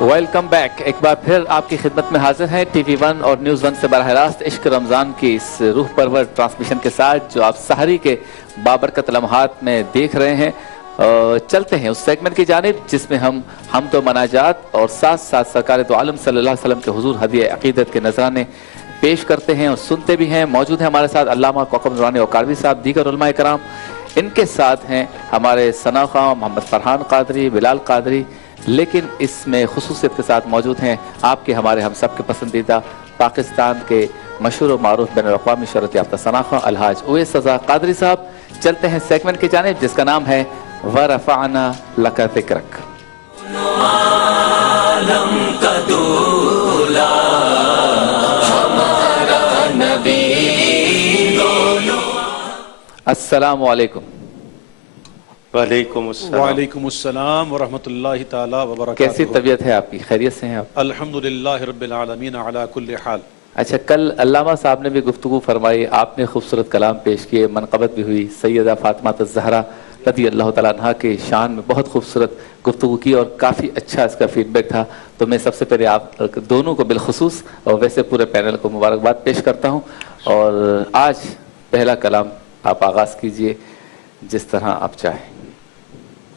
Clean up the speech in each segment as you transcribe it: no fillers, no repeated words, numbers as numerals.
Welcome back, ایک بار پھر آپ کی خدمت میں حاضر ہیں ٹی وی ون اور نیوز ون سے براہ راست عشق رمضان کی اس روح پرور ٹرانسمیشن کے ساتھ جو آپ سحری کے بابرکت لمحات میں دیکھ رہے ہیں۔ چلتے ہیں اس سیگمنٹ کی جانب جس میں ہم حمد و مناجات اور ساتھ ساتھ سرکار دو عالم صلی اللہ علیہ وسلم کے حضور ہدیہ عقیدت کے نذرانے پیش کرتے ہیں اور سنتے بھی ہیں۔ موجود ہیں ہمارے ساتھ علامہ کوکب نورانی اوکاروی صاحب، دیگر علماء کرام، ان کے ساتھ ہیں ہمارے ثنا خواں محمد فرحان قادری، بلال قادری، لیکن اس میں خصوصیت کے ساتھ موجود ہیں آپ کے ہمارے ہم سب کے پسندیدہ پاکستان کے مشہور و معروف بین الاقوامی شہرت یافتہ ثنا خواں الحاج اویس رضا قادری صاحب۔ چلتے ہیں سیگمنٹ کی جانب جس کا نام ہے وَرَفَعْنَا لَكَ ذِكْرَكَ۔ السلام علیکم۔ وعلیکم السلام۔ وعلیکم السلام ورحمۃ اللہ تعالی وبرکاتہ۔ کیسی طبیعت ہے آپ کی؟ خیریت سے ہیں آپ؟ الحمدللہ رب العالمین علی کل حال۔ اچھا، کل علامہ صاحب نے بھی گفتگو فرمائی، آپ نے خوبصورت کلام پیش کیے، منقبت بھی ہوئی، سیدہ فاطمہ الزہرا رضی اللہ تعالیٰ عنہ کے شان میں بہت خوبصورت گفتگو کی اور کافی اچھا اس کا فیڈ بیک تھا۔ تو میں سب سے پہلے آپ دونوں کو بالخصوص اور ویسے پورے پینل کو مبارکباد پیش کرتا ہوں، اور آج پہلا کلام آپ آغاز کیجئے جس طرح آپ چاہیں۔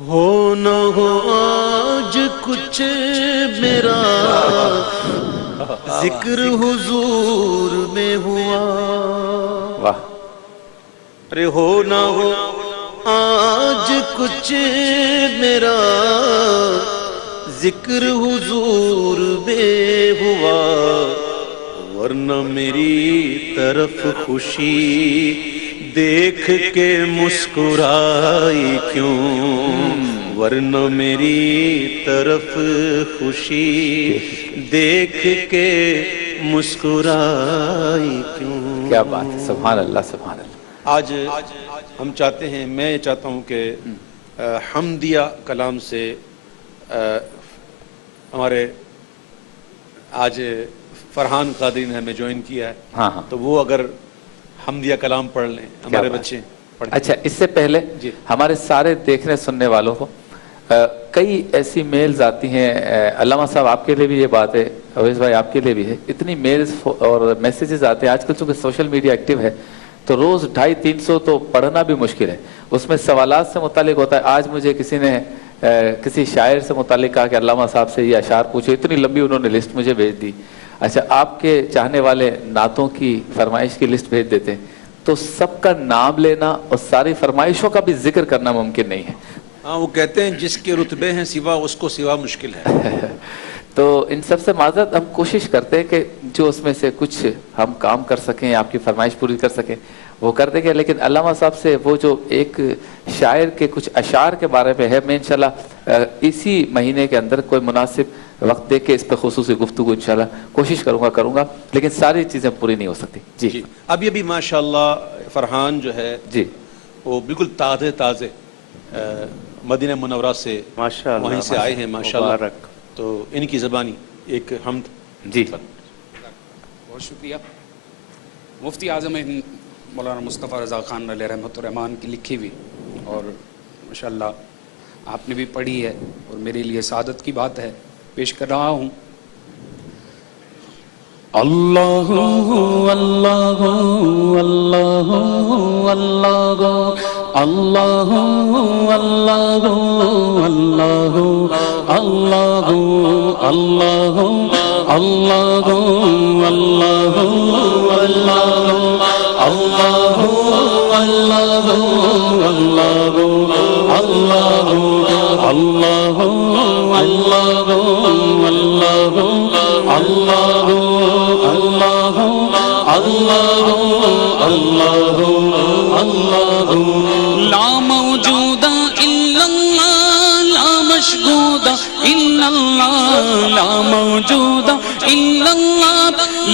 ہو نہ ہو آج کچھ میرا ذکر حضور میں ہوا، واہ، ارے ہو نہ ہو آج کچھ میرا ذکر حضور میں ہوا، ورنہ میری طرف خوشی دیکھ کے مسکرائی کیوں، ورنہ میری طرف خوشی دیکھ کے مسکرائی کیوں۔ کیا بات ہے، سبحان اللہ سبحان اللہ۔ آج ہم چاہتے ہیں، میں چاہتا ہوں کہ حمدیہ کلام سے ہمارے آج فرحان قادری نے ہمیں جوائن کیا ہے، ہاں ہاں، تو وہ اگر حمدیہ کلام پڑھ لیں، ہمارے بچے پڑھیں۔ اچھا، اس سے پہلے جی، ہمارے سارے دیکھنے سننے والوں کو کئی ایسی میلز آتی ہیں، علامہ صاحب آپ کے لیے بھی یہ بات ہے، اویس بھائی آپ کے لیے بھی ہے، اتنی میلز اور میسیجز آتے ہیں آج کل چونکہ سوشل میڈیا ایکٹیو ہے تو روز 250-300 تو پڑھنا بھی مشکل ہے، اس میں سوالات سے متعلق ہوتا ہے۔ آج مجھے کسی نے کسی شاعر سے متعلق کہا کہ علامہ صاحب سے یہ اشعار پوچھے، اتنی لمبی انہوں نے لسٹ مجھے بھیج دی۔ اچھا، آپ کے چاہنے والے نعتوں کی فرمائش کی لسٹ بھیج دیتے ہیں تو سب کا نام لینا اور ساری فرمائشوں کا بھی ذکر کرنا ممکن نہیں ہے۔ ہاں، وہ کہتے ہیں جس کے رتبے ہیں سوا اس کو سوا مشکل ہے۔ تو ان سب سے معذرت، ہم کوشش کرتے ہیں کہ جو اس میں سے کچھ ہم کام کر سکیں، آپ کی فرمائش پوری کر سکیں وہ کر دیں گے، لیکن علامہ صاحب سے وہ جو ایک شاعر کے کچھ اشعار کے بارے میں ہے، میں انشاءاللہ اسی مہینے کے اندر کوئی مناسب وقت دے کے اس پہ خصوصی گفتگو انشاءاللہ کوشش کروں گا، لیکن ساری چیزیں پوری نہیں ہو سکتی۔ جی، اب یہ بھی ماشاءاللہ فرحان جو ہے جی، وہ بالکل تازے مدینہ منورہ سے ماشاءاللہ وہیں سے آئے ہیں ماشاءاللہ، مبارک۔ تو ان کی زبانی ایک حمد۔ جی، بہت شکریہ۔ مفتی اعظم مولانا مصطفیٰ رضا خان علیہ رحمۃ الرحمان کی لکھی ہوئی، اور ماشاءاللہ آپ نے بھی پڑھی ہے اور میرے لیے سعادت کی بات ہے، پیش کر رہا ہوں۔ اللہ اللہ اللہ اللہ اللہ اللہ اللہ اللہ اللہ اللہ اللہ اللہ اللہ لا موجود الا اللہ لا مشہود الا اللہ لا موجود الا اللہ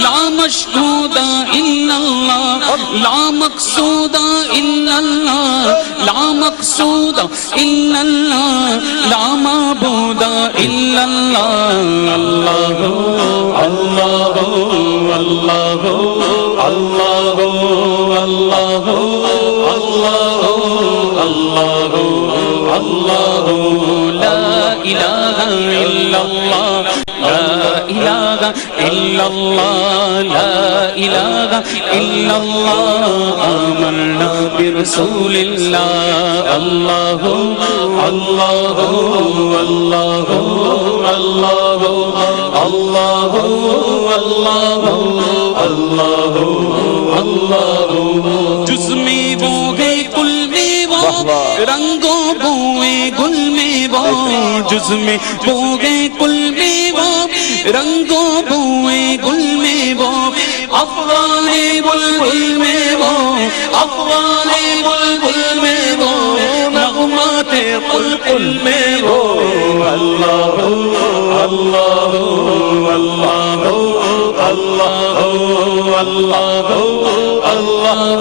لا مشہود الا اللہ لا مقصود الا اللہ لا مقصود الا اللہ لا معبود الا اللہ اللہ اللہ اللہ اللہ اللہ اللہ اللہ لا الہ إلا الله لا إله إلا الله لا إله إلا الله آمنا برسول الله الله الله الله الله الله الله الله الله جس میں وہ ہے کل میں وہ رنگوں بوئے گل میں وہ جس میں وہ ہے کل میں وہ رنگوں بوئے گل میں وہ افغان بلبل میں وہ افغان بلبل میں وہ نغمات قلقل میں وہ اللہ اللہ اللہ اللہ اللہ اللہ اللہ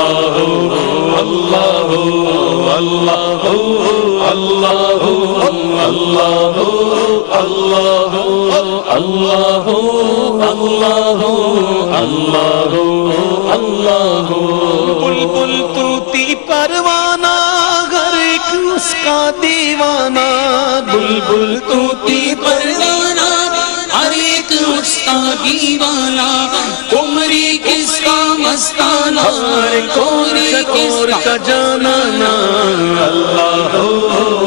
اللہ اللہ اللہ اللہ اللہ اللہ اللہ اللہ بلبل طوطی پروانہ ہر ایک اس کا دیوانہ بلبل طوطی پروانہ ہر ایک اس کا دیوانہ عمری کس کا مستانہ کوری کس کا جانانا اللہ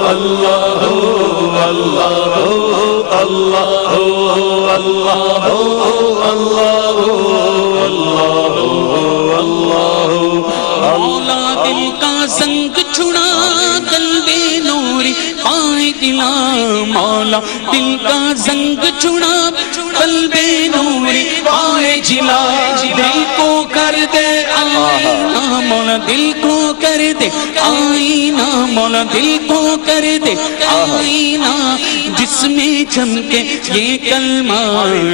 اللہ اللہ اللہ اللہ اللہ مولا دل کا زنگ چھڑا قلب نوری پائے دلا مولا دل کا زنگ چھڑا قلب نوری پائے جلا دل کو کر دے آئینہ مولا دل کو کر دے آئینہ مولا دل کو کر دے آئینہ جس میں چمکے یہ کلمہ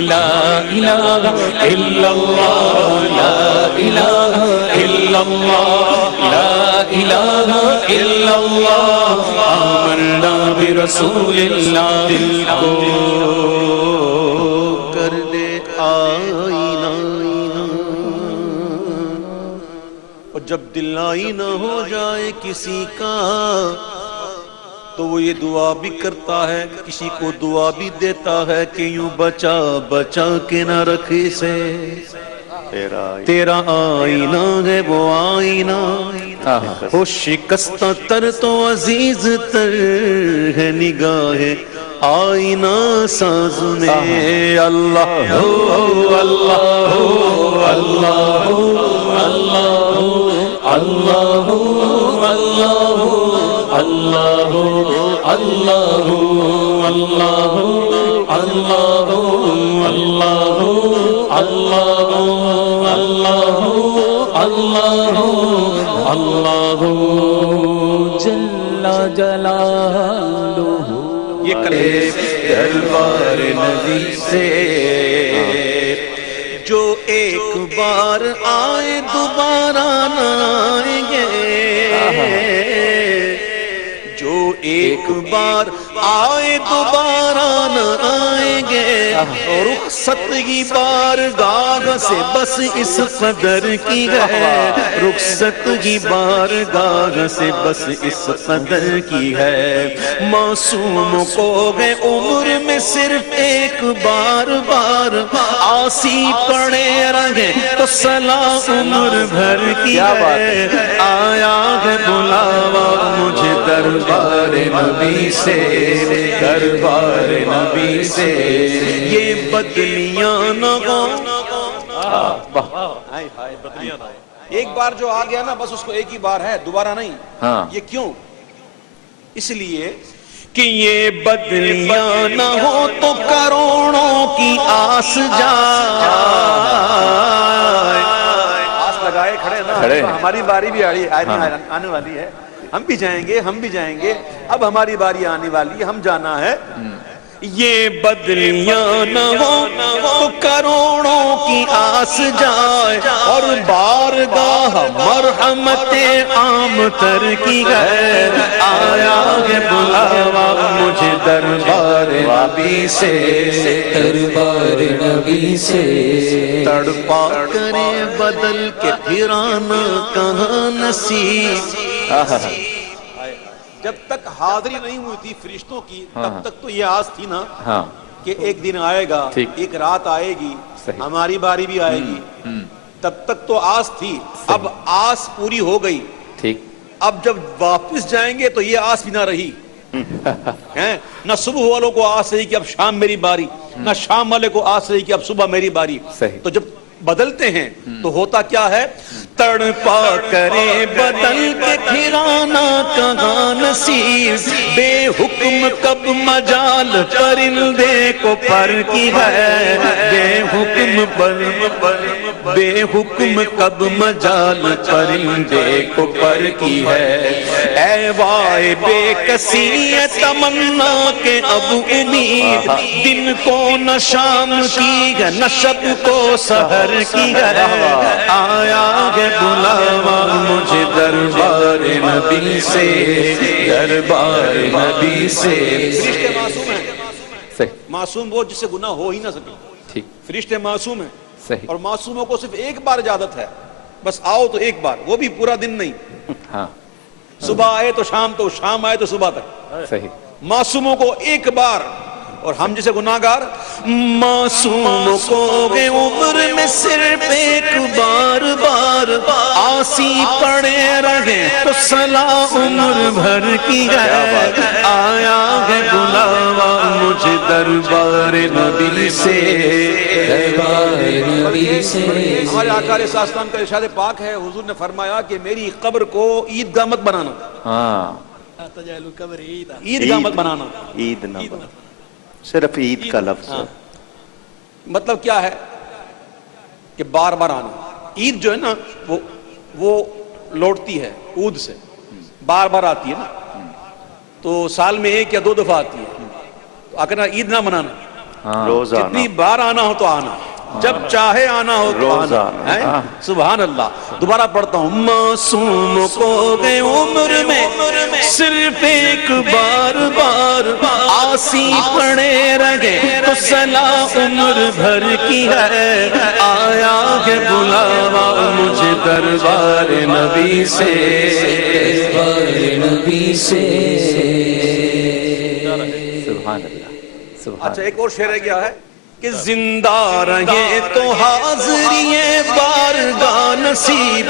لا الہ الا اللہ لا الہ الا اللہ لا الہ الا اللہ آمنا برسول اللہ دل کو کر دے آئینہ اور جب دل آئینہ ہو جائے کسی کا تو وہ یہ دعا بھی کرتا ہے کسی کو دعا بھی دیتا ہے کہ یوں بچا بچا کے نہ رکھ اسے تیرا آئینہ ہے وہ آئینہ ہو شکستہ تر تو عزیز تر ہے نگاہ آئینہ ساز میں اللہ اللہ اللہ اللہ اللہ اللہ اللہ اللہ اللہ اللہ اللہ اللہ اللہ جل جلالہ یہ دربار نبی سے جو ایک بار آئے دوبارہ نہ آئیں گے جو ایک بار آئے دوبارہ نہ آئیں گے رخصت کی بارگاہ سے بس اس قدر کی ہے رخصت کی بارگاہ سے بس اس قدر کی ہے معصوم کو ہے عمر میں صرف ایک بار بار آسی پڑے رہے تو صلاح عمر بھر کی ہے آیا ہے بلاوا مجھے دربار نبی سے دربار نبی سے یہ بدلیاں نہ ہو ایک بار جو آ گیا نا بس اس کو ایک ہی بار ہے دوبارہ نہیں یہ کیوں اس لیے کہ یہ بدلیاں نہ ہو تو کروڑوں کی آس جائے آس لگائے کھڑے نا ہماری باری بھی آنے والی ہے ہم بھی جائیں گے اب ہماری باری آنے والی ہے ہم جانا ہے یہ بدلیاں نہ ہو تو کروڑوں کی آس جائے اور بارگاہ مرحمت عام تر کی ہے آیا ہے بلاوا مجھے دربار نبی سے دربار نبی سے تڑپا کرے بدل کے پھرانا کہاں نصیب جب تک حاضری نہیں ہوئی تھی فرشتوں کی تب تک تو یہ آس تھی نا ہاں کہ ایک دن آئے گا، ٹھیک۔ ایک رات آئے گی، صحیح۔ ہماری باری بھی آئے گی، تب تک تو آس تھی۔ اب آس پوری ہو گئی، ٹھیک، اب جب واپس جائیں گے تو یہ آس بھی نہ رہی ہیں۔ نہ صبح والوں کو آس رہی کہ اب شام میری باری، نہ شام والے کو آس رہی کہ اب صبح میری باری۔ صحیح۔ تو جب بدلتے ہیں تو ہوتا کیا ہے؟ تڑپا کرے بدل کے پھرانا کہاں نصیب، بے حکم کب مجال پرندے کو پر کی ہے، بے حکم بے حکم کب مجال پرندے کو پر کی ہے۔ اے وائے بے کسی تمنا کے اب امید، دن کو نہ شام کی ہے نہ شب کو سحر کی ہے، آیا ہے بلاوا مجھے دربار نبی سے، دربار نبی سے۔ فرشتے معصوم ہیں، صحیح، معصوم وہ جس سے گناہ ہو ہی نہ سکے، ٹھیک، فرشتے معصوم ہیں، صحیح، اور معصوموں کو صرف ایک بار اجازت ہے، بس آؤ تو ایک بار، وہ بھی پورا دن نہیں، ہاں صبح آئے تو شام آئے تو صبح تک، صحیح، معصوموں کو ایک بار۔ اور ہم جیسے گناہگار معصوموں کو گے عمر میں صرف ایک بار بار آسی پڑے رہے تو صلاح عمر بھر کی ہے، آیا ہے بلاوا مجھے دربار نبی سے، دربار نبی سے۔ ہمارے آقا علیہ السلام کا ارشاد پاک ہے، حضور نے فرمایا کہ میری قبر کو عیدگاہ مت بنانا، ہاں عیدگاہ مت بنانا۔ عید نہ بنا، صرف عید کا لفظ ہے۔ مطلب کیا ہے کہ بار بار آنا۔ عید جو ہے نا وہ لوٹتی ہے عود سے، بار بار آتی ہے نا، تو سال میں ایک یا دو دفعہ آتی ہے، تو آکر عید نہ منانا، روزانہ جتنی بار آنا ہو تو آنا، جب چاہے آنا ہو تو آنا۔ روزانہ۔ ہیں؟ سبحان اللہ۔ دوبارہ پڑھتا ہوں، معصوم کو گئے عمر میں صرف ایک بار بار آسی پڑے رہے تو صلاح عمر بھر کی ہے، آیا ہے بلاوا مجھے دربار نبی سے، دربار نبی سے۔ سبحان اللہ، سبحان اچھا ایک اور شعر رہ گیا ہے کہ زندہ رہے تو حاضری بارگاہ نصیب،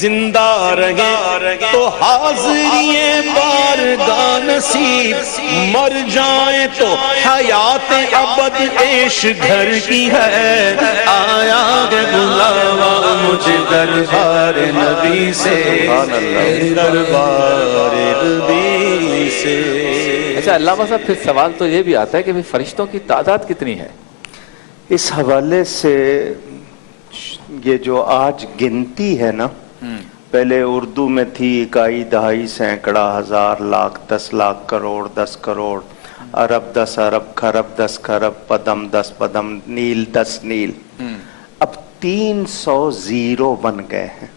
زندہ رہے تو حاضری بارگاہ نصیب، مر جائیں تو حیات ابد عیش گھر کی ہے، آیا ہے بلاوا مجھے دربار نبی سے، دربار نبی سے۔ اچھا علامہ صاحب پھر سوال تو یہ بھی آتا ہے کہ فرشتوں کی تعداد کتنی ہے؟ اس حوالے سے یہ جو آج گنتی ہے نا، پہلے اردو میں تھی اکائی دہائی سینکڑا ہزار لاکھ 10 لاکھ کروڑ 10 کروڑ، ارب 10 ارب کھرب 10 کھرب، پدم 10 پدم، نیل 10 نیل، اب 300 زیرو بن گئے ہیں۔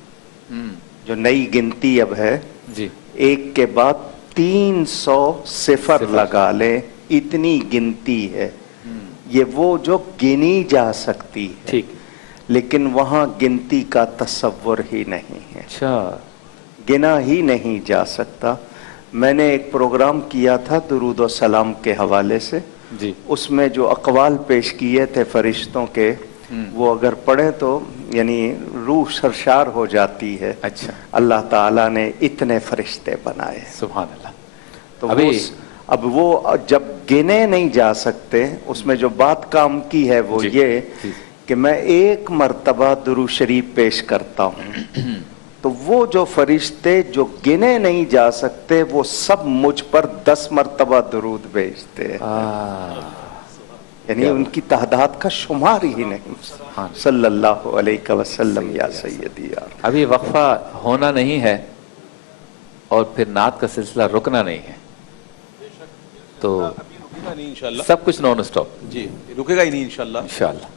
جو نئی گنتی اب ہے، جی، ایک کے بعد 300 صفر لگا لیں، اتنی گنتی ہے۔ یہ وہ جو گنی جا سکتی ہے، ٹھیک، لیکن وہاں گنتی کا تصور ہی نہیں ہے، اچھا، گنا ہی نہیں جا سکتا۔ میں نے ایک پروگرام کیا تھا درود و سلام کے حوالے سے، جی، اس میں جو اقوال پیش کیے تھے فرشتوں کے، وہ اگر پڑھیں تو یعنی روح سرشار ہو جاتی ہے۔ اچھا، اللہ تعالیٰ نے اتنے فرشتے بنائے، سبحان اللہ۔ تو ابھی اب وہ جب گنے نہیں جا سکتے، اس میں جو بات کام کی ہے وہ جی، یہ جی، کہ میں ایک مرتبہ درود شریف پیش کرتا ہوں تو وہ جو فرشتے جو گنے نہیں جا سکتے وہ سب مجھ پر 10 مرتبہ درود بھیجتے ہیں، یعنی ان کی تعداد کا شمار ہی نہیں۔ صلی اللہ علیہ وسلم یا سیدی یا رب۔ ابھی وقفہ ہونا نہیں ہے اور پھر نعت کا سلسلہ رکنا نہیں ہے، تو نہیں انشاءاللہ، سب کچھ نان اسٹاپ جی رکے گا ہی نہیں انشاءاللہ۔ انشاءاللہ۔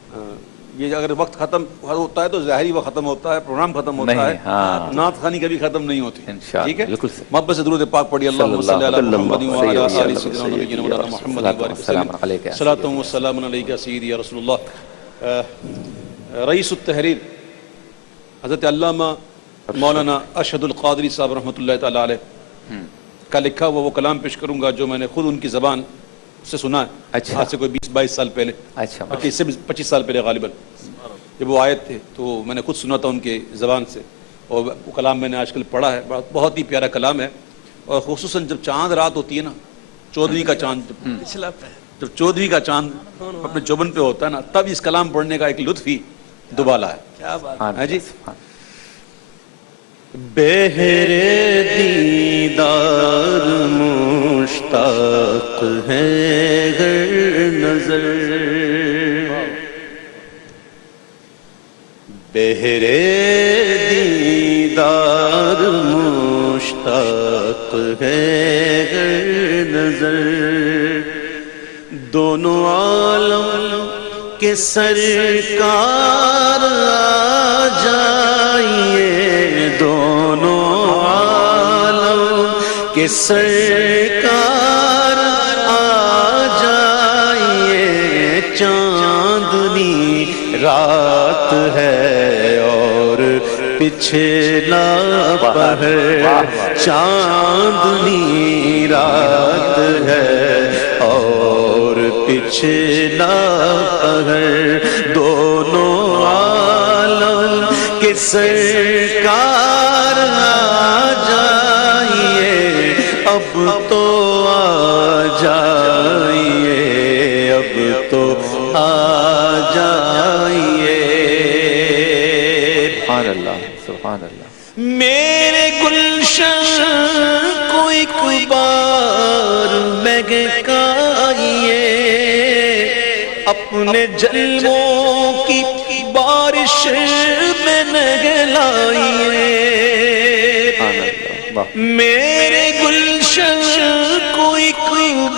یہ اگر وقت ختم ہوتا ہے تو ظاہری وقت ختم ہوتا ہے، پروگرام ختم ہوتا نہیں، ہے، ہاں، نعت خوانی کبھی ختم نہیں ہوتی، انشاءاللہ، ٹھیک ہے؟ بالکل صحیح۔ محبت سے درود پاک پڑھی، اللہم صلی علی محمد وعلی آل سیدنا سیدنا نبینا محمد وبارک السلام وسلم، علیکہ صلاۃ و سلام علیکہ سیدی یا رسول اللہ۔ رئیس التحریر حضرت علامہ مولانا اشہد القادری صاحب رحمۃ اللہ تعالی علیہ کا لکھا ہوا وہ کلام پیش کروں گا جو میں نے خود ان کی زبان سے سنا ہے. اچھا. آج سے کوئی 20-22 سال پہلے, اچھا. بلکہ اس سے بھی 25 سال پہلے غالباً جب وہ آیت تھے تو میں نے خود سنا تھا ان کے زبان سے, اور وہ کلام میں نے آج کل پڑھا ہے. بہت ہی پیارا کلام ہے, اور خصوصاً جب چاند رات ہوتی ہے نا, 14ویں کا چاند, جب 14ویں کا چاند اپنے چوبن پہ ہوتا ہے نا, تب اس کلام پڑھنے کا ایک لطف ہی دوبالا ہے. کیا بات ہے جی. بہرے دیدار مشتاق ہے گر نظر, بہرے دیدار مشتاق ہے گر نظر, دونوں عالم کے سرکار آ جائیے, دونوں عالم کے سرکار آ جائیے, چاندنی رات ہے اور پچھلا پہر, چاندنی رات ہے اور پچھلا پہر, دونوں عالم کے سرکار آ جائیے, اب تو آ جائیے, اب تو آ جائیے. سبحان اللہ, سبحان اللہ. میرے گلشن کو ایک بار مہکائیے, اپنے جلووں کی بارش میں نہلائیے. میرے گلشن کو ایک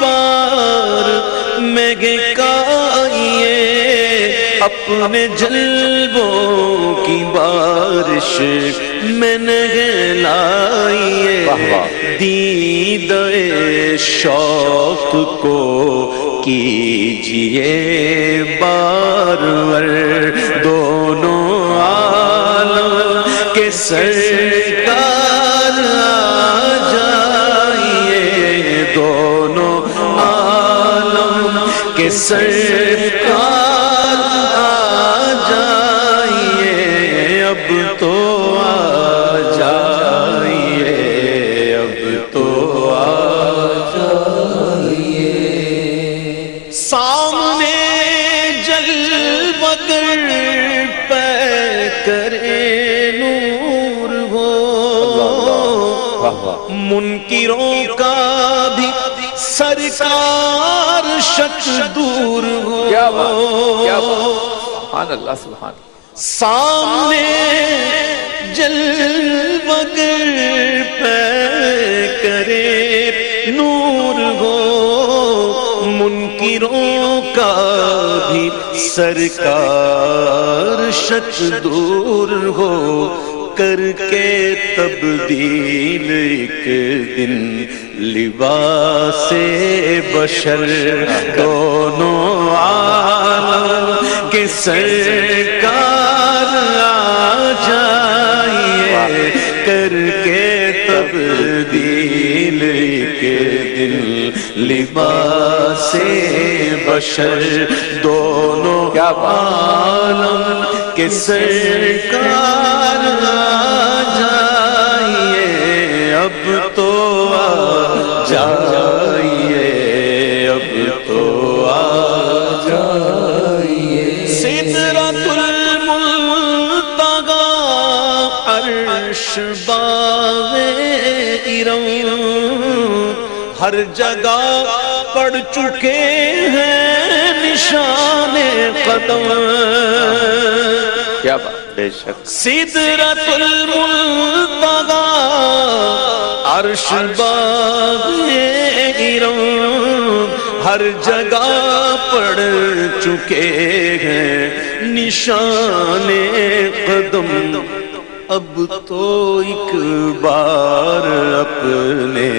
بار مہکائیے, اپنے جلووں کی بارش میں نہلائیے. دیدے شوق کو کیجئے بارور, دونوں عالم کے سرکار آ جائیے, دونوں عالم کے سرکار آ جائیے, اب تو آ جائیے, اب تو آ جائیے. سامنے جلوہ گر پہ کرے نور ہو, منکروں کا بھی سرکار شک دور ہو. کیا بات, کیا بات, سبحان اللہ, سبحان اللہ. سامنے جلوہ گر پہ کرے نور ہو, منکروں کا بھی سرکار شک دور ہو, کر کے تبدیل ایک دن لباس بشر, دونوں عالم کے سرکار آ جائیے, کر کے تبدیل ایک دن لباس بشر, دونوں عالم کے سرکار آ جائیے, اب تو آ جائیے, اب تو آ جائیے. سدرۃ المنتہی عرش باغ ارم, ہر جگہ پڑ چکے ہیں نشان قدم. کیا بات, بے شک. سدرۃ المنتہی عرش باغ ارم, ہر جگہ پڑ چکے ہیں نشان قدم. اب تو ایک بار اپنے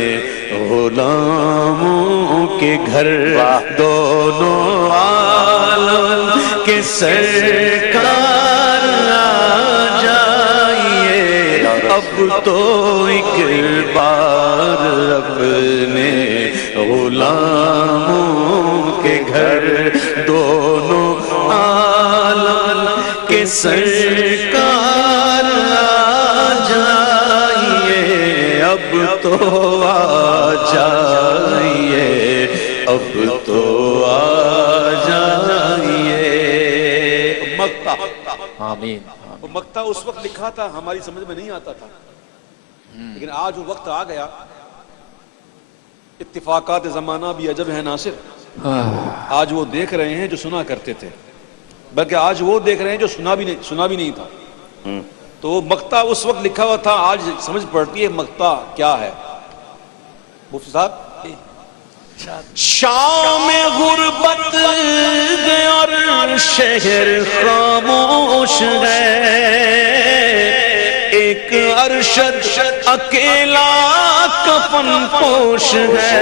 غلاموں کے گھر, دونوں عالم کے سرکار آ جائیے, اب تو ایک بار اپنے غلاموں کے گھر دونوں عالم کے سرکار آ جائیے اب تو آ جائیے اب تو آ جائیے مکتا آمین. وہ مکتا اس وقت لکھا تھا ہماری سمجھ میں نہیں آتا تھا لیکن آج وہ وقت آ گیا اتفاقات زمانہ بھی عجب ہے ناصر آج وہ دیکھ رہے ہیں جو سنا کرتے تھے بلکہ آج وہ دیکھ رہے ہیں جو سنا بھی نہیں تھا تو وہ مکتا اس وقت لکھا ہوا تھا آج سمجھ پڑتی ہے مکتا کیا ہے مفتی صاحب شام غربت اور شہر خاموش ہے ایک ارشد اکیلا کفن پوش ہے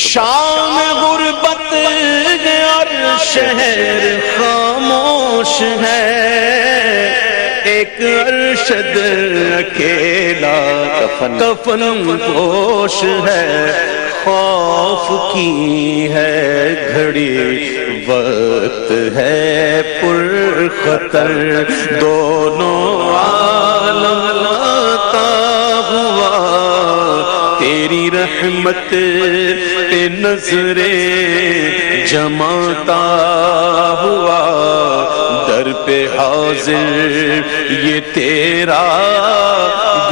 شام غربت اور شہر خاموش ہے ایک ارشد اکیلا کفن پوش ہے خوف کی ہے گھڑی وقت ہے پر خطر دونوں عالم لاتا ہوا تیری رحمت پہ نظریں جماتا ہوا در پہ حاضر یہ تیرا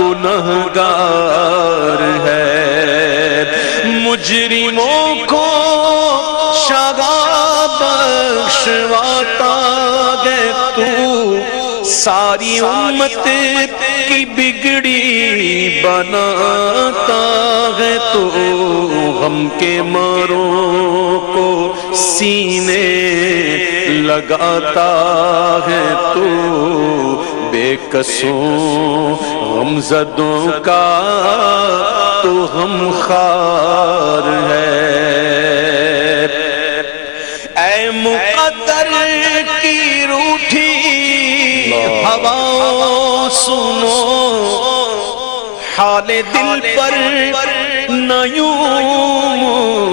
گنہگار ہے مجرموں کو سزا بخشواتا ہے تو ساری امت کی بگڑی بناتا ہے تو غم کے ماروں کو سینے لگاتا ہے تو بے قصوں غمزدوں کا تو ہم خار ہے اے مقدر کی روٹھی ہوا سنو حال دل پر نہ یوں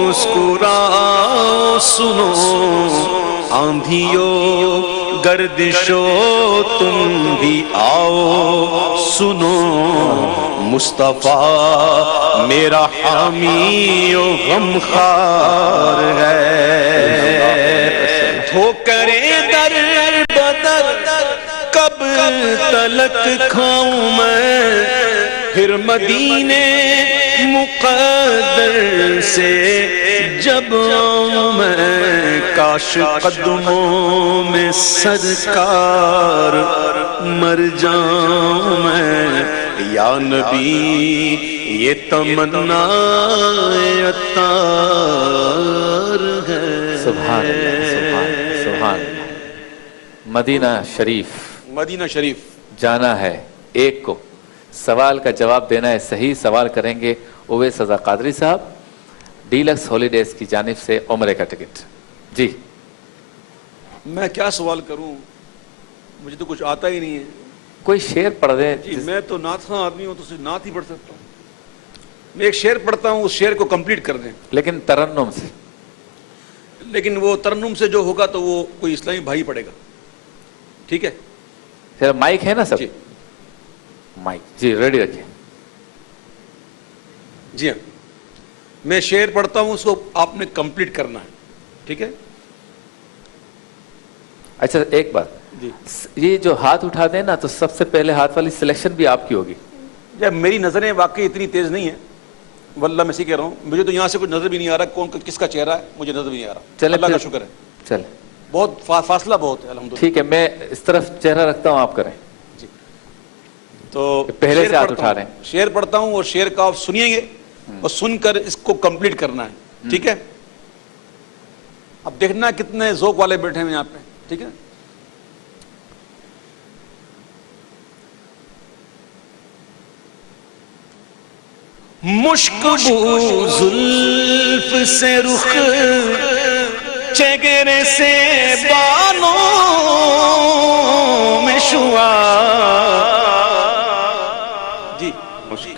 مسکراؤ سنو آندھیوں گردشو تم بھی آؤ سنو مصطفیٰ میرا حامی و غمخوار ہے ٹھوکریں در بدر کب تلک کھاؤں میں پھر مدینے مقدر سے جب آؤں میں کاش قدموں میں سرکار مر جاؤں میں یا نبی یہ تمنا عطار ہے سبحان اللہ سبحان سبحان اللہ. مدینہ شریف جانا ہے ایک کو سوال کا جواب دینا ہے صحیح سوال کریں گے اویس رضا قادری صاحب ڈیلکس ہالیڈیز کی جانب سے عمرے کا ٹکٹ. جی میں کیا سوال کروں مجھے تو کچھ آتا ہی نہیں ہے کوئی شعر پڑھ دیں. جی میں تو نعت خواں آدمی ہوں تو صرف نعت ہی پڑھ سکتا ہوں میں ایک شعر پڑھتا ہوں اس شعر کو کمپلیٹ کر دیں لیکن ترنم سے لیکن وہ ترنم سے جو ہوگا تو وہ کوئی اسلامی بھائی پڑھے گا ٹھیک ہے پھر مائک ہے نا سب جی مائک جی ریڈی رکھیں. جی ہاں میں شعر پڑھتا ہوں اس کو آپ نے کمپلیٹ کرنا ہے ٹھیک ہے اچھا ایک بات جی یہ جو ہاتھ اٹھا دیں نا تو سب سے پہلے ہاتھ والی سلیکشن بھی آپ کی ہوگی. جب میری نظریں واقعی اتنی تیز نہیں ہیں واللہ میں کہہ رہا ہوں مجھے تو یہاں سے کچھ نظر بھی نہیں آ رہا کون کس کا چہرہ ہے مجھے نظر بھی نہیں آ رہا اللہ کا شکر ہے چلے بہت فاصلہ بہت ہے الحمدللہ ٹھیک ہے میں اس طرف چہرہ رکھتا ہوں آپ کریں جی تو پہلے سے ہاتھ اٹھا رہے ہیں شعر پڑھتا ہوں اور شعر کا آپ سنیے گے اور سن کر اس کو کمپلیٹ کرنا ہے ٹھیک ہے اب دیکھنا کتنے ذوق والے بیٹھے ہیں یہاں پہ ٹھیک ہے مشک بو زلف سے رخ چہرے سے بالوں میں شعاع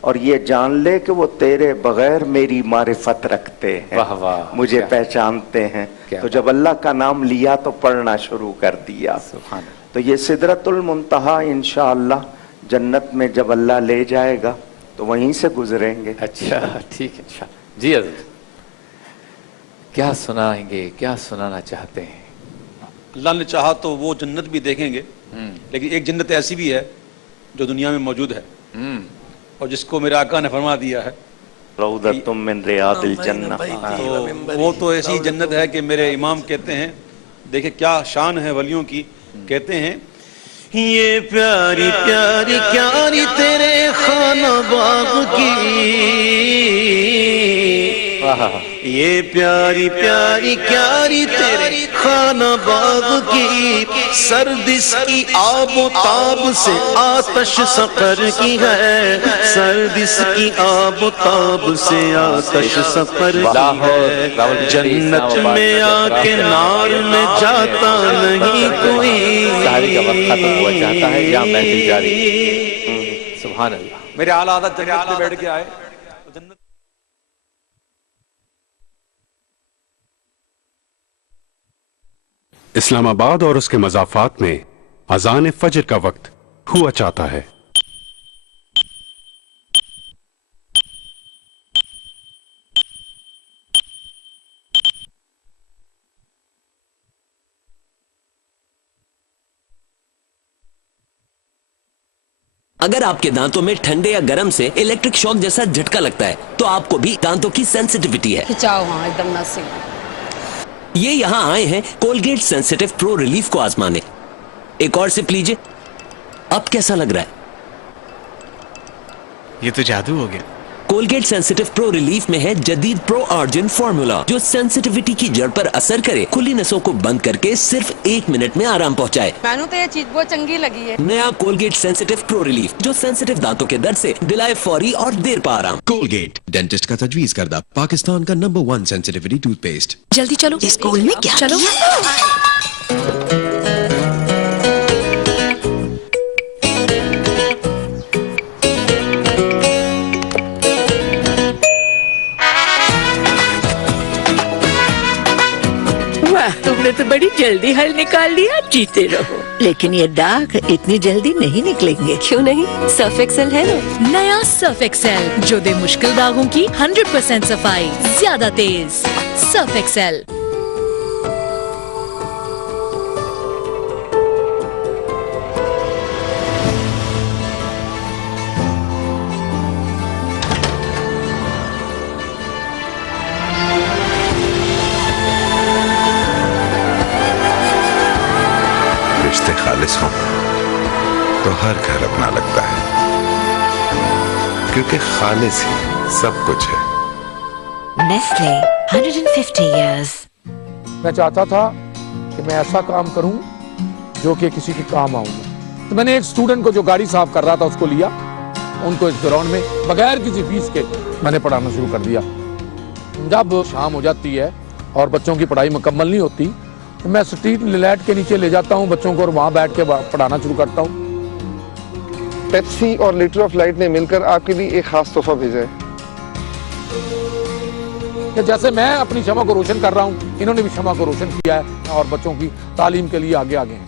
اور یہ جان لے کہ وہ تیرے بغیر میری معرفت رکھتے ہیں, واہ واہ, مجھے کیا پہچانتے ہیں. کیا تو جب اللہ کا نام لیا تو پڑھنا شروع کر دیا. سبحان اللہ. تو یہ سدرۃ المنتہا انشاءاللہ جنت میں جب اللہ لے جائے گا تو وہیں سے گزریں گے. اچھا ٹھیک ہے انشاءاللہ. جی حضرت کیا سنائیں گے, کیا سنانا چاہتے ہیں؟ اللہ نے چاہا تو وہ جنت بھی دیکھیں گے, لیکن ایک جنت ایسی بھی ہے جو دنیا میں موجود ہے اور جس کو میرے آقا نے فرما دیا ہے روضۃ من ریاض الجنہ. تو وہ تو ایسی جنت ہے کہ میرے امام کہتے ہیں, دیکھیں کیا شان ہے ولیوں کی, کہتے ہیں یہ پیاری پیاری پیاری تیرے خانہ باغ کی, یہ پیاری پیاری پیاری تیرے خانہ باغ کی, سرد اس کی آب و تاب سے آتش سفر کی ہے, سرد اس کی آب و تاب سے آتش سفر کی ہے, جنت میں آ کے نار میں جاتا نہیں کوئی. سحری کا وقت ختم ہوا چاہتا ہے یا محفل جاری. سبحان اللہ. میرے اعلیٰ حضرت جنت میں بیٹھ کے آئے. اسلام آباد اور اس کے مضافات میں اذان فجر کا وقت ہوا چاہتا ہے. اگر آپ کے دانتوں میں ٹھنڈے یا گرم سے الیکٹرک شاک جیسا جھٹکا لگتا ہے تو آپ کو بھی دانتوں کی سینسٹیوٹی ہے. کھچاؤ ہاں ایک دم نس سے. یہ یہاں آئے ہیں کولگیٹ سینسٹیو پرو ریلیف کو آزمانے. ایک اور سپ لیجئے. اب کیسا لگ رہا ہے؟ یہ تو جادو ہو گیا. کولگیٹ سینسٹیو پرو ریلیف میں ہے جدید پرو آرجن فارمولا جو سینسٹیوٹی کی جڑ پر اثر کرے, کھلی نسوں کو بند کر کے صرف 1 منٹ میں آرام پہنچائے. مینو تو یہ چیز بہت چنگی لگی ہے. نیا کولگیٹ سینسٹیو پرو ریلیف جو سینسٹیو دانتوں کے درد سے دلائے فوری اور دیر پا آرام. کولگیٹ ڈینٹسٹ کا تجویز کردہ پاکستان کا نمبر 1 سینسٹیوٹی ٹوتھ پیسٹ. جلدی چلو, اسکول میں کیا چلو. تم نے تو بڑی جلدی حل نکال لیا, جیتے رہو. لیکن یہ داغ اتنی جلدی نہیں نکلیں گے. کیوں نہیں, سرف ایکسل ہے نا. نیا سرف ایکسل جو دے مشکل داغوں کی 100% صفائی, زیادہ تیز. Surf Excel. رشتے خالص ہوں تو ہر گھر اپنا لگتا ہے, کیونکہ خالص ہی سب کچھ ہے. Nestle 150 years. میں چاہتا تھا کہ میں ایسا کام کروں جو کہ کسی کے کام آؤں گا. تو میں نے ایک اسٹوڈنٹ کو جو گاڑی صاف کر رہا تھا اس کو لیا, ان کو اس گراؤنڈ میں بغیر کسی فیس کے میں نے پڑھانا شروع کر دیا. جب شام ہو جاتی ہے اور بچوں کی پڑھائی مکمل نہیں ہوتی تو میں اسٹریٹ لائٹ کے نیچے لے جاتا ہوں بچوں کو اور وہاں بیٹھ کے پڑھانا شروع کرتا ہوں. پیپسی اور لیٹر آف لائٹ نے مل کر آپ کے لیے ایک خاص تحفہ بھیجا ہے. کہ جیسے میں اپنی شمع کو روشن کر رہا ہوں, انہوں نے بھی شمع کو روشن کیا ہے اور بچوں کی تعلیم کے لیے آگے آگے ہیں.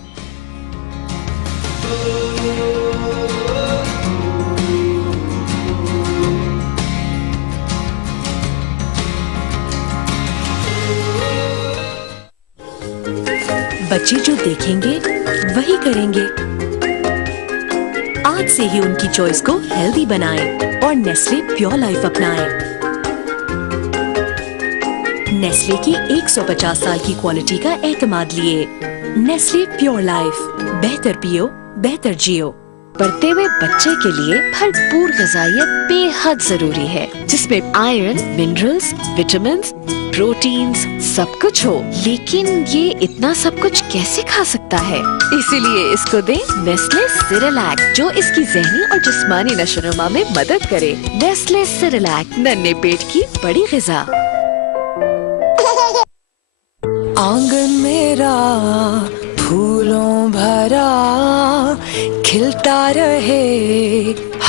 بچے جو دیکھیں گے وہی کریں گے. آج سے ہی ان کی چوائس کو ہیلدی بنائیں اور نیسلے پیور لائف اپنائیں. نیسلے کی 150 سال کی کوالٹی کا اعتماد لیے. نیسلے پیور لائف, بہتر پیو بہتر جیو. بڑھتے ہوئے بچے کے لیے بھرپور غذائیت بے حد ضروری ہے, جس میں آئرن, منرلز, وٹامنز, پروٹینز سب کچھ ہو. لیکن یہ اتنا سب کچھ کیسے کھا سکتا ہے؟ اسی لیے اس کو دیں نیسلے سیریلیک, جو اس کی ذہنی اور جسمانی نشوونما میں مدد کرے. نیسلے سیریلیک, ننھے پیٹ کی بڑی غذا. آنگن میرا پھولوں بھرا, کھلتا رہے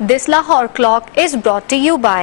This Lahore clock is brought to you by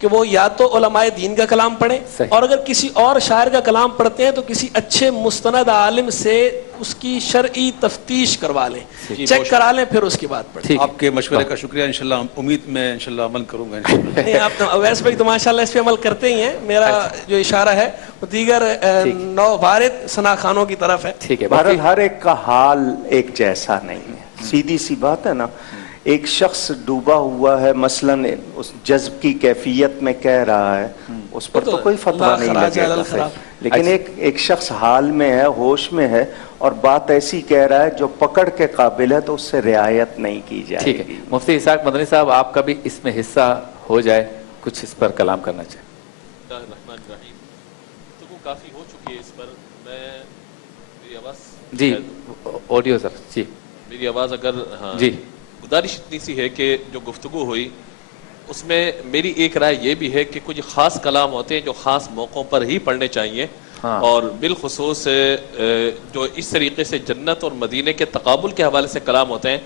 کہ وہ یا تو علماء دین کا کلام پڑھیں اور اگر کسی اور شاعر کا کلام پڑھتے ہیں تو کسی اچھے مستند عالم سے اس کی شرعی تفتیش کروا لیں, چیک کرا لیں, پھر اس کی بات پڑھیں. آپ کے مشورے کا شکریہ, انشاءاللہ امید میں انشاءاللہ عمل کروں گا. نہیں, آپ اویس بھائی تو ماشاءاللہ اس پہ عمل کرتے ہی ہیں. میرا جو اشارہ ہے وہ دیگر نو بھارت ثنا خانوں کی طرف ہے. بہرحال ہر ایک کا حال ایک جیسا نہیں ہے, سیدھی سی بات ہے نا. ایک شخص ڈوبا ہوا ہے مثلاً اس جذب کی کیفیت میں کہہ رہا ہے, اس پر تو کوئی فتویٰ نہیں لگے گا, لیکن ایک شخص حال میں ہے, ہوش میں ہے اور بات ایسی کہہ رہا ہے جو پکڑ کے قابل ہے, تو اس سے رعایت نہیں کی جائے گی. ٹھیک ہے, مفتی اسحاق مدنی صاحب آپ کا بھی اس میں حصہ ہو جائے, کچھ اس پر کلام کرنا چاہیں. تو کافی ہو چکی ہے اس پر. میں میری آواز جی آڈیو سر, جی میری آواز اگر ہاں جی, گزارش اتنی سی ہے کہ جو گفتگو ہوئی اس میں میری ایک رائے یہ بھی ہے کہ کچھ خاص کلام ہوتے ہیں جو خاص موقعوں پر ہی پڑھنے چاہیے, اور بالخصوص جو اس طریقے سے جنت اور مدینے کے تقابل کے حوالے سے کلام ہوتے ہیں,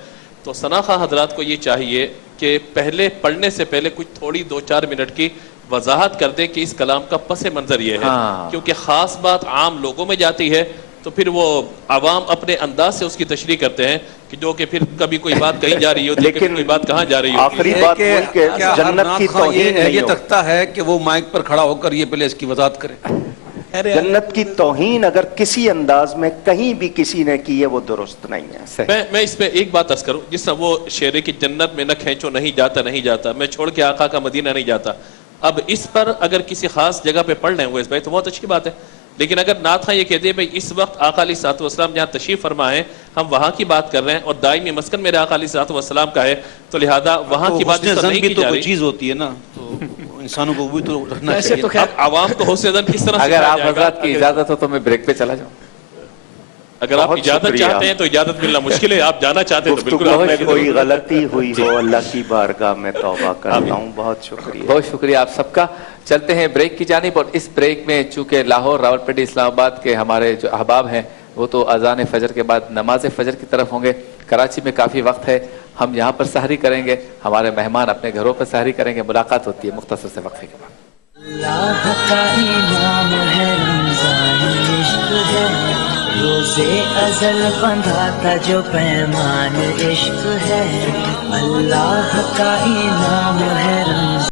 تو ثنا خواہ حضرات کو یہ چاہیے کہ پہلے پڑھنے سے پہلے کچھ تھوڑی 2-4 منٹ کی وضاحت کر دیں کہ اس کلام کا پس منظر یہ ہے, کیونکہ خاص بات عام لوگوں میں جاتی ہے تو پھر وہ عوام اپنے انداز سے اس کی تشریح کرتے ہیں کہ جو کہ پھر کبھی کوئی بات کہیں جا رہی ہوتی ہے, کبھی کوئی بات کہاں جا رہی ہوتی ہے. کیا جنت کی توہین یہ تکتا ہے کہ وہ مائک پر کھڑا ہو کر یہ پہلے اس کی وضاحت کرے. جنت کی توہین اگر کسی انداز میں کہیں بھی کسی نے کی ہے وہ درست نہیں ہے. میں اس پہ ایک بات عرض کروں, جس طرح وہ شعر کی جنت میں نہ کھینچو نہیں جاتا, میں چھوڑ کے آقا کا مدینہ نہیں جاتا. اب اس پر اگر کسی خاص جگہ پہ پڑھ لیں وہ اس بھائی تو بہت اچھی بات ہے, لیکن اگر نعت خواہ یہ کہہ دے بھائی اس وقت آقا علیہ الصلوۃ والسلام جہاں تشریف فرما ہے ہم وہاں کی بات کر رہے ہیں اور دائمی مسکن میرے آقا علیہ الصلوۃ والسلام کا ہے, تو لہذا وہاں کی بات نہیں کی جا رہی. چیز ہوتی ہے نا, تو انسانوں کو بھی تو رکھنا چاہیے. اب عوام کو حسن زن کس طرح, اگر آپ حضرات کی اجازت ہو تو میں بریک پہ چلا جاؤں. اگر آپ اجازت چاہتے ہیں تو اجازت ملنا مشکل ہے, آپ جانا چاہتے ہیں تو بالکل. کوئی غلطی ہوئی ہو اللہ کی بارگاہ میں توبہ کرتا ہوں. بہت شکریہ, بہت شکریہ آپ سب کا. چلتے ہیں بریک کی جانب, اور اس بریک میں چونکہ لاہور, راولپنڈی, اسلام آباد کے ہمارے جو احباب ہیں وہ تو اذان فجر کے بعد نماز فجر کی طرف ہوں گے. کراچی میں کافی وقت ہے, ہم یہاں پر سحری کریں گے, ہمارے مہمان اپنے گھروں پر سحری کریں گے. ملاقات ہوتی ہے مختصر سے وقفے کے بعد. اللہ کا انعام ہے رمضان عشق ہے, روزے ازل بندھا تھا جو پیمان عشق ہے. اللہ کا انعام ہے